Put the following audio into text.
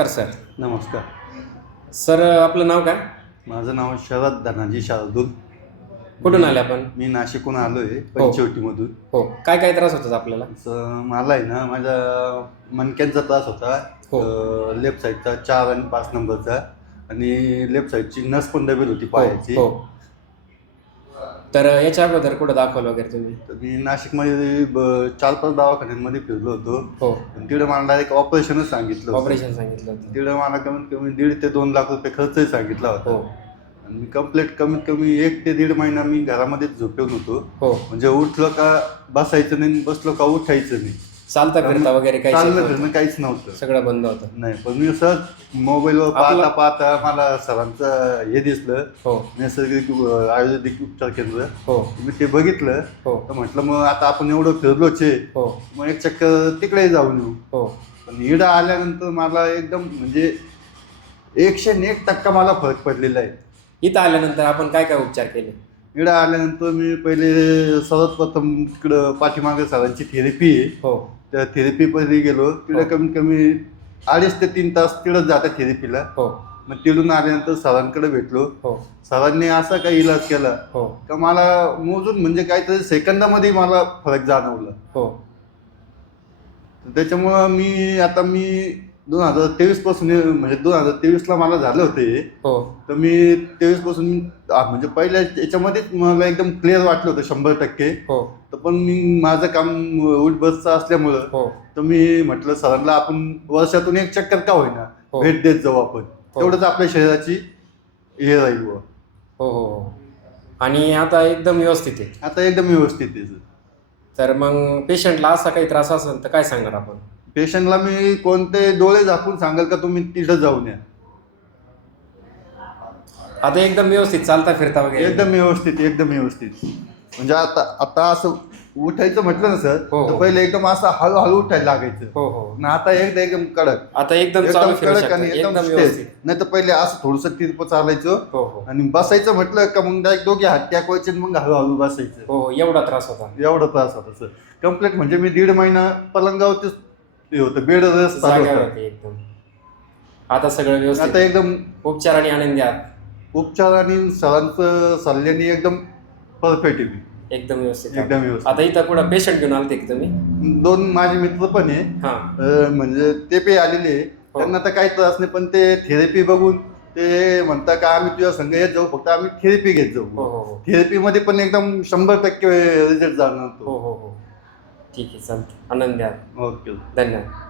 नमस्कार सर. नमस्कार. सर आपलं नाव काय? माझं नाव शरद धनाजी शार्दूल. कुठून आले आपण? मी नाशिकहून आलो आहे, पंचवटीमधून. हो, काय काय त्रास होतात आपल्याला? मला आहे ना, माझ्या मणक्यांचा त्रास होता. लेफ्ट साईडचा 4 आणि 5 नंबरचा, आणि लेफ्ट साईडची नस पण दबेल होती पायाची. हो. तर याच्या अगोदर कुठं दाखवलं वगैरे तुम्ही? तर मी नाशिकमध्ये 4-5 दवाखान्यांमध्ये फिरलो होतो. हो. पण तिकडे मला डायरेक्ट ऑपरेशनच सांगितलं होतं. ऑपरेशन सांगितलं होतं. तिकडे मला कमीत कमी 1.5 ते 2 लाख रुपये खर्चही सांगितला होता. हो. आणि मी कम्प्लीट कमीत कमी 1 ते 1.5 महिना मी घरामध्येच झोपेल होतो. हो. म्हणजे उठलं का बसायचं नाही, बसलो का उठायचं नाही. चालता फिरता वगैरे काही चाललं फिरणं काहीच नव्हतं. सगळं बंद होतं. नाही, पण मी सहज मोबाईलवर पाहता पाहता मला सरांचं हे दिसलं, हो. नैसर्गिक आयुर्वेदिक उपचार केंद्र. हो. मी ते बघितलं. हो. तर म्हटलं मग आता आपण एवढं फिरलोच आहे, हो. मग एक चक्कर तिकडे जाऊन येऊ. हो. पण इकडं आल्यानंतर मला एकदम म्हणजे 101% मला फरक पडलेला आहे. इथं आल्यानंतर आपण काय काय उपचार केले? इकडं आल्यानंतर मी पहिले सर्वप्रथम तिकडं पाठीमागे सरांची थेरपी आहे. हो. त्या थेरपीमध्ये गेलो. तिकडे कमीत कमी 2.5 ते 3 तास तिकडंच जातात थेरपीला. हो. मग तिकडून आल्यानंतर सरांकडे भेटलो. हो. सरांनी असा काही इलाज केला हो. का मला मोजून म्हणजे काहीतरी सेकंदामध्ये मला फरक जाणवला. हो. त्याच्यामुळं मी 2023 पासून, म्हणजे 2023ला मला झालं होतं हे. हो. तर मी 23 पासून म्हणजे पहिल्या याच्यामध्येच मला एकदम क्लिअर वाटलं होतं 100%. हो. तर पण मी माझं काम उठ बसचं असल्यामुळं, हो. तर मी म्हटलं सरांना आपण वर्षातून 1 चक्कर का होईना भेट देत जाऊ आपण. तेवढंच आपल्या शरीराची हे राहील. हो. हो. आणि आता एकदम व्यवस्थित आहे? आता एकदम व्यवस्थित आहे. तर मग पेशंटला असा काही त्रास असेल तर काय सांगणार आपण? पेशंटला मी कोणते डोळे झाकून सांगाल का तुम्ही तिथं जाऊन या. आता एकदम व्यवस्थित चालता फिरता वगैरे? एकदम व्यवस्थित. म्हणजे आता असं उठायचं म्हटलं ना सर, तर पहिले एकदम असं हळूहळू उठायला लागायचं. हो. हो. आणि आता एकदम कडक. आता एकदम कडक आणि एकदम व्यवस्थित. नाही तर पहिले असं थोडंसं तिरपं चालायचं. हो. हो. आणि बसायचं म्हटलं का मग डायरेक्ट दोघे हात टाकवायचे आणि मग हळूहळू बसायचं. हो. एवढा त्रास होता? एवढा त्रास होता सर. कम्प्लीट म्हणजे मी 1.5 महिना पलंगावरतीच होतं, बेड रेस्ट चालू होतं. एकदम. आता सगळं व्यवस्थित? आता एकदम उपचार आणि आनंदी आहात? उपचार आणि सरांचं सल्ल्याने एकदम परफेक्ट आहे. एकदम व्यवस्थित. आता इथं कुठं पेशंट घेऊन आलते की तुम्ही? 2 माझे मित्र पण आहे. म्हणजे ते पे आलेले. त्यांना तर काही त्रास नाही, पण ते थेरपी बघून ते म्हणतात का आम्ही तुझ्या संघ येत जाऊ, फक्त आम्ही थेरपी घेत जाऊ. हो. थेरपीमध्ये पण एकदम 100% रिझल्ट जाणवतो. हो. ठीक आहे, चालतं. आनंदी आहात. ओके, धन्यवाद.